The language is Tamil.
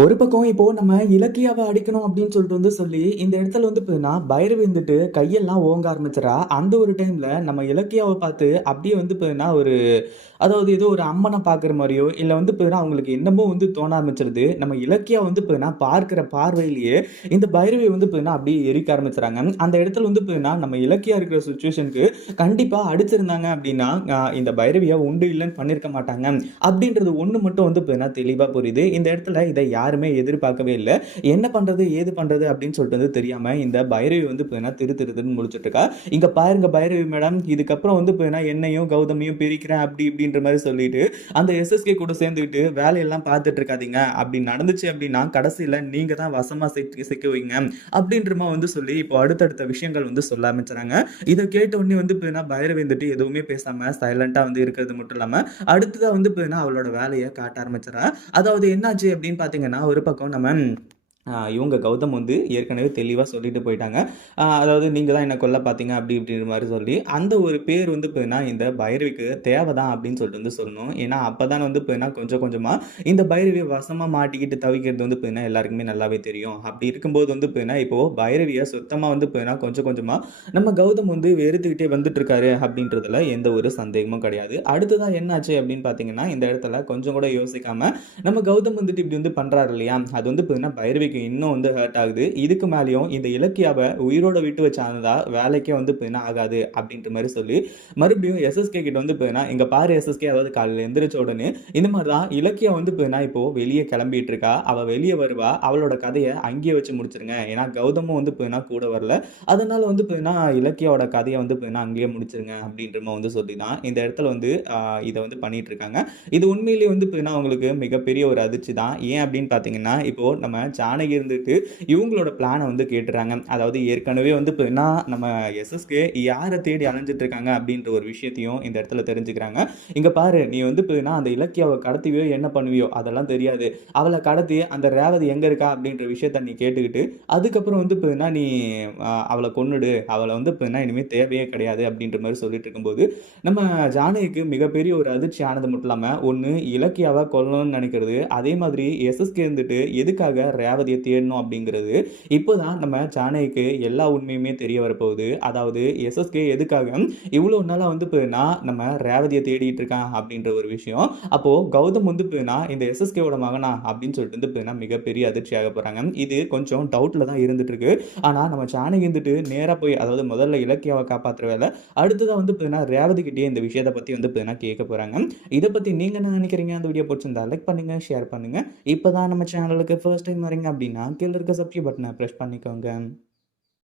ஒரு பக்கம் இப்போ நம்ம இலக்கியாவை அடிக்கணும் அப்படின்னு சொல்லிட்டு சொல்லி இந்த இடத்துல பார்த்தீங்கன்னா பைரவி வந்துட்டு கையெல்லாம் ஓங்க ஆரம்பிச்சிடறா. அந்த ஒரு டைம்ல நம்ம இலக்கியாவை பார்த்து அப்படியே பார்த்தீங்கன்னா ஒரு அதாவது ஏதோ ஒரு அம்மனை பார்க்குற மாரியோ, இல்ல பார்த்தீங்கன்னா அவங்களுக்கு என்னமோ தோண ஆரம்பிச்சிருது. நம்ம இலக்கியா பார்த்தீங்கன்னா பார்க்கிற பார்வையிலேயே இந்த பைரவி பார்த்தீங்கன்னா அப்படியே எரிக்க ஆரம்பிச்சுறாங்க. அந்த இடத்துல பார்த்தீங்கன்னா நம்ம இலக்கியா இருக்கிற சிச்சுவேஷனுக்கு கண்டிப்பா அடிச்சிருந்தாங்க அப்படின்னா, இந்த பைரவிய உண்டு இல்லன்னு பண்ணியிருக்க மாட்டாங்க. அப்படின்றது ஒண்ணு மட்டும் பார்த்தீங்கன்னா தெளிவா புரியுது. இந்த இடத்துல இத யாருமே எதிர்பார்க்கவே இல்ல. என்ன பண்றது? ஏது பண்றது? அப்படின்னு சொல்லிட்டு தெரியாம இந்த பைரவி பார்த்தீங்கன்னா திரு திருன்னு முழிச்சுட்டு இருக்கா. இங்க பாருங்க பைரவி மேடம், இதுக்கப்புறம் பார்த்தீங்கன்னா என்னையும் கௌதமையும் பிரிக்கிறேன் அப்படி இப்படின்ற மாரி சொல்லிட்டு அந்த எஸ்எஸ்கே கூட சேர்ந்துக்கிட்டு வேலையெல்லாம் பார்த்துட்டு இருக்காதீங்க. அப்படி நடந்துச்சு அப்படின்னா கடைசியில நீங்க தான் வசமா சிக்குவீங்க அப்படின்ற மாரி சொல்லி இப்போ அடுத்தடுத்த விஷயங்கள் சொல்ல ஆரம்பிச்சுறாங்க. இத கேட்ட உடனே பார்த்தீங்கன்னா பைரவி வந்துட்டு எதுவுமே பேசாம சைலன்ட்டா இருக்கிறது மட்டும் இல்லாம அடுத்ததா பார்த்தீங்கன்னா அவளோட வேலைய காட்ட ஆரம்பிச்சுறா. அதாவது என்னாச்சு அப்படின்னு பார்த்தீங்கன்னா, ஒரு பக்கம் நம்ம இவங்க கௌதம் ஏற்கனவே தெளிவா சொல்லிட்டு போயிட்டாங்க. அதாவது நீங்க தான் என்ன கொல்ல பார்த்தீங்க அப்படி இப்படின்ற மாரி சொல்லி, அந்த ஒரு பேர் பார்த்தீங்கன்னா இந்த பைரவிக்கு தேவதான் அப்படின்னு சொல்லிட்டு சொல்லணும். ஏன்னா அப்பதான் பார்த்தீங்கன்னா கொஞ்சம் கொஞ்சமா இந்த பைரவிய வசமா மாட்டிக்கிட்டு தவிக்கிறது பார்த்தீங்கன்னா எல்லாருக்குமே நல்லாவே தெரியும். அப்படி இருக்கும்போது பார்த்தீங்கன்னா இப்போ பைரவிய சுத்தமா பார்த்தீங்கன்னா கொஞ்சம் கொஞ்சமா நம்ம கௌதம் வெறுத்துக்கிட்டே வந்துட்டு இருக்காரு அப்படின்றதுல எந்த ஒரு சந்தேகமும் கிடையாது. அடுத்ததா என்னாச்சு அப்படின்னு பார்த்தீங்கன்னா, இந்த இடத்துல கொஞ்சம் கூட யோசிக்காம நம்ம கௌதம் இப்படி பண்றாரு இல்லையா? அது பார்த்தீங்கன்னா பைரவிக்கு இன்னும் ஹர்ட் ஆகுது. இதுக்கு மேலயும் இந்த இலக்கியாவ உயிரோட விட்டு வச்சாந்தா வேலைக்கே பார்த்தீங்கன்னா ஆகாது அப்படின்ற மாரி சொல்லி மறுபடியும் எஸ்எஸ்கே கிட்ட பார்த்தீங்கன்னா, இங்க பாரு எஸ்எஸ்கே, அதாவது காலையில எந்திரிச்ச உடனே இந்த மாரி தான் இலக்கியா பார்த்தீங்கன்னா இப்போ வெளிய கிளம்பிட்டு இருக்கா. அவ வெளிய வருவா. அவளோட கதைய அங்கேயே வச்சு முடிச்சிருங்க. ஏன்னா கௌதமும் பார்த்தீங்கன்னா கூட வரல. அதனால பார்த்தீங்கன்னா இலக்கியாவோட கதைய பார்த்தீங்கன்னா அங்கேயே முடிச்சிருங்க அப்படின்ற மாரி சொல்லி தான் இந்த இடத்துல இத பண்ணிட்டு இருக்காங்க. இது உண்மையிலேயே பார்த்தீங்கன்னா உங்களுக்கு மிகப்பெரிய ஒரு அதிர்ச்சி தான். ஏன் அப்படின்னு பார்த்தீங்கன்னா, இப்போ நம்ம ஜானகி இருந்துட்டு இவங்களோட பிளான கேட்டுறாங்க. அதாவது ஏற்கனவே பார்த்தீங்கன்னா நம்ம எஸ்எஸ்கே யார தேடி அலைஞ்சிட்டு இருக்காங்க அப்படின்ற ஒரு விஷயத்தையும் இந்த இடத்துல தெரிஞ்சுக்கிறாங்க. இங்க பாரு, நீ பார்த்தீங்கன்னா அந்த இலக்கியாவ கடத்துவியோ என்ன பண்ணுவியோ அதெல்லாம் தெரியாது. அவள கடத்தி அந்த ரேவதி எங்க இருக்கா அப்படின்ற விஷயத்த நீ கேட்டுக்கிட்டு அதுக்கப்புறம் பார்த்தீங்கன்னா நீ அவள கொன்னுடு. அவள பார்த்தீங்கன்னா இனிமே தேவையே கிடையாது அப்படின்ற மாரி சொல்லிட்டு இருக்கும்போது, நம்ம ஜானகிக்கு மிகப்பெரிய ஒரு அதிர்ச்சி ஆனது மட்டும் இல்லாம, ஒண்ணு இலக்கியாவ கொல்லணும்னு நினைக்கிறது, அதே மாதிரி எஸ்எஸ்கே எதுக்காக ரேவதிய தேடணும் அப்படிங்கிறது இப்போதான் நம்ம ஜானகிக்கு எல்லா உண்மையுமே தெரிய வரப்போகுது. அதாவது எஸ்எஸ்கே எதுக்காக இவ்வளவு நாளா பார்த்தீங்கன்னா நம்ம ரேவதிய தேடிட்டு இருக்கான் அப்படின்ற ஒரு விஷயம். அப்போ கௌதம் பார்த்தீங்கன்னா இந்த எஸ்எஸ்கேவோட மகனா அப்படின்னு சொல்லிட்டு பார்த்தீங்கன்னா மிகப்பெரிய அதிர்ச்சியாக போறாங்க. இது கொஞ்சம் டவுட்ல தான் இருந்துட்டு இருக்கு. ஆனா நம்ம ஜானகி நேரா போய், அதாவது முதல்ல இலக்கியாவை காப்பாத்துற வேலை, அடுத்ததா பார்த்தீங்கன்னா ரேவதி கிட்டயே இந்த விஷயத்தை பத்தி பார்த்தீங்கன்னா கேட்க போறாங்க. இத பத்தி நீங்க என்ன நினைக்கிறீங்க? அந்த வீடியோ பிடிச்சிருந்தா லைக் பண்ணுங்க, ஷேர் பண்ணுங்க. இப்பதான் நம்ம சேனலுக்கு ஃபர்ஸ்ட் டைம் வரீங்க அப்படின்னா கீழ இருக்க சப்ஸ்கிரைப் பட்டனை பிரஸ் பண்ணிக்கோங்க.